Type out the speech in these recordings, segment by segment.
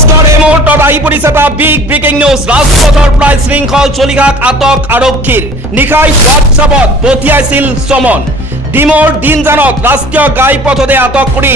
নমস্কাৰ এই মুহূৰ্তত আহি পৰিছে এটা বিগ ব্ৰেকিং নিউজ ৰাজপথৰ প্ৰায় শৃংখল চলিহাক আটক আৰক্ষীৰ নিশাই হোৱাটছআপত পঠিয়াইছিল চমন ডিমৰ দিনজানত ৰাষ্ট্ৰীয় ঘাইপথতে আটক কৰি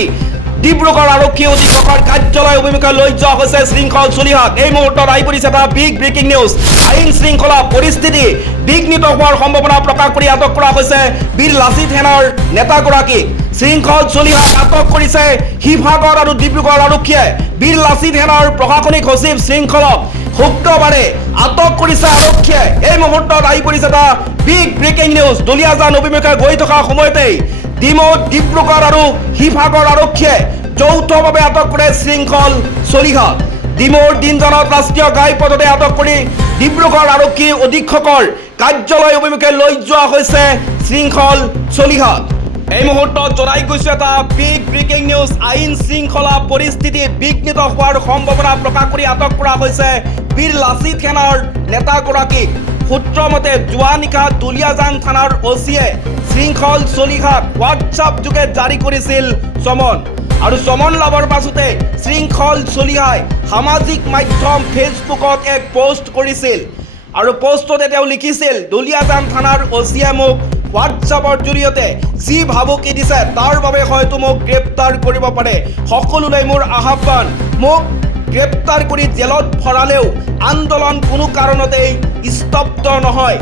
ডিব্ৰুগড় আৰক্ষী অধীক্ষকৰ কাৰ্যালয় অভিমুখে লৈ যোৱা হৈছে শৃংখল চলিহাক এই মুহূৰ্তত আহি পৰিছে এটা বিগ ব্ৰেকিং নিউজ আইন শৃংখলা পৰিস্থিতি বিঘ্নিত হোৱাৰ সম্ভাৱনা প্ৰকাশ কৰি আটক কৰা হৈছে বীৰ লাচিত সেনাৰ নেতাগৰাকীক শৃংখল চলিহাক আটক কৰিছে শিৱসাগৰ আৰু ডিব্ৰুগড় আৰক্ষীয়ে বীৰ লাচিত সেনাৰ প্ৰশাসনিক সচিব শৃংখলক শুক্ৰবাৰে আটক কৰিছে আৰক্ষীয়ে এই মুহূৰ্তত আহি পৰিছে এটা বিগ ব্ৰেকিং নিউজ দুলিয়াজান অভিমুখে গৈ থকা সময়তেই ডিব্ৰুগড় আৰু শিৱসাগৰ আৰক্ষীয়ে যৌথভাৱে আটক কৰে শৃংখল চলিহাক ডিমৰ দিনজনত ৰাষ্ট্ৰীয় ঘাইপথতে আটক কৰি ডিব্ৰুগড় আৰক্ষী অধীক্ষকৰ কাৰ্যালয় অভিমুখে লৈ যোৱা হৈছে শৃংখল চলিহাক এই মুহূৰ্তত জনাই গৈছে এটা বিগ ব্ৰেকিং নিউজ আইন শৃংখলা পৰিস্থিতি বিঘ্নিত হোৱাৰ সম্ভাৱনা প্ৰকাশ কৰি আটক কৰা হৈছে বীৰ লাচিত সেনাৰ নেতাগৰাকীক সূত্ৰ মতে যোৱা নিশা দুলিয়াজান থানাৰ অচিয়ে শৃংখল চলিহাক হোৱাটছআপ যোগে জাৰি কৰিছিল চমন আৰু চমন লাভৰ পাছতে শৃংখল চলিহাই সামাজিক মাধ্যম ফেচবুকত এক পোষ্ট কৰিছিল আৰু পোষ্টতে তেওঁ লিখিছিল দুলিয়াজান থানাৰ অচিয়ে মোক হোৱাটছআপৰ জৰিয়তে যি ভাবুকি দিছে তাৰ বাবে হয়তো মোক গ্ৰেপ্তাৰ কৰিব পাৰে সকলোলৈ মোৰ আহ্বান মোক গ্ৰেপ্তাৰ কৰি জেলত ভৰালেও আন্দোলন কোনো কাৰণতেই স্তব্ধ নহয়